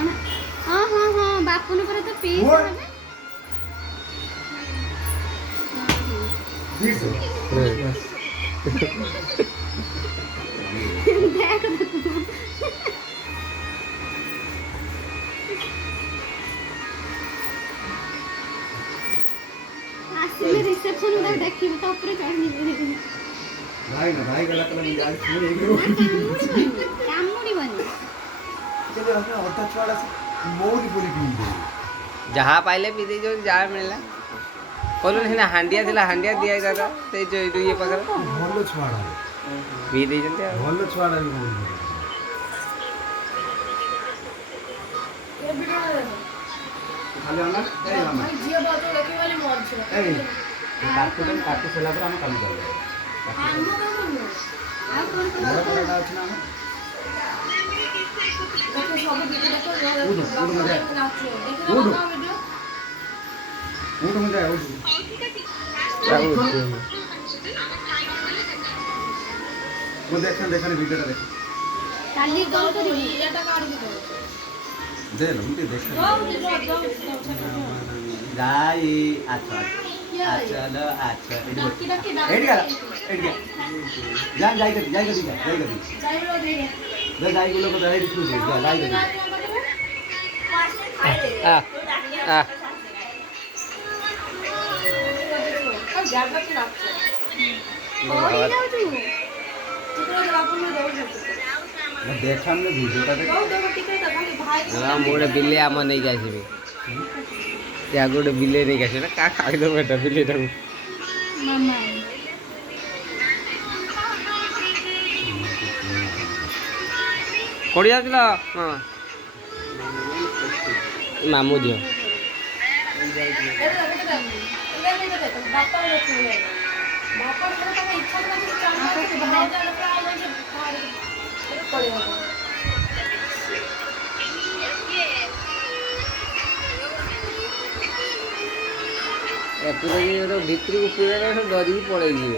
हाँ हाँ हाँ बापुन पर तो पीस है देख आसिले रिसेप्शन उधर देखी तो ऊपर चढ़नी भाई ना भाई गला कलर में जाल छुए एक काम मुड़ी बनी चले अपने औरता छुआड़ा से मोरी पूरी पी दे जहाँ पाइले पी दे जो जार मिलला कोलो ना हांडिया दिला हांडिया दिया जाता ते जो ये पकड़ भलो छुआड़ा पी दे जंते भलो छुआड़ा भी बोल खाली आना ए मामा जियो बातो लकी वाली मौज छे ए काटो सेला पर हम काम कर आ कौन बड़ा बड़ा ଅଛି ना देखो सब वीडियो देखो उड़ मजा देखो उड़ वीडियो उड़ मजा उड़ वो देखने वीडियो टा देख काली कौन करी एटा काट दे दे लो मुझे देख जाई अच्छा चलो अच्छा डाकी डाकी एड गया जान जाई कर जाई रो दे ले जाई गुलो को जाई दिखु दे जाई कर आ आ और जागा की रात ओई जाऊ तू चित्र के बापू में दौड़ सकते मैं देखा हमने वीडियो टा देख दौड़ दौड़ टिके तो खाली भाई ना मोड़े बिल्ले आम नहीं जाए भी या गोटे बिल्ले नहीं गए ना का खाई दो बेटा बिल्ले टाକୁ मामा कोड़ी जातिल मामा मामू झियो बापा लोग छुए बापा को तो इच्छा नहीं चाहता कि बाहर जाने का आए से बाहर पड़े हो पूरा ये तो भीतर को पूरा ना डरी पड़ेगी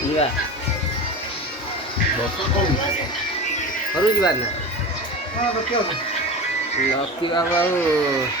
जीवा करू जीवा ना हां तो क्या लकी बाबू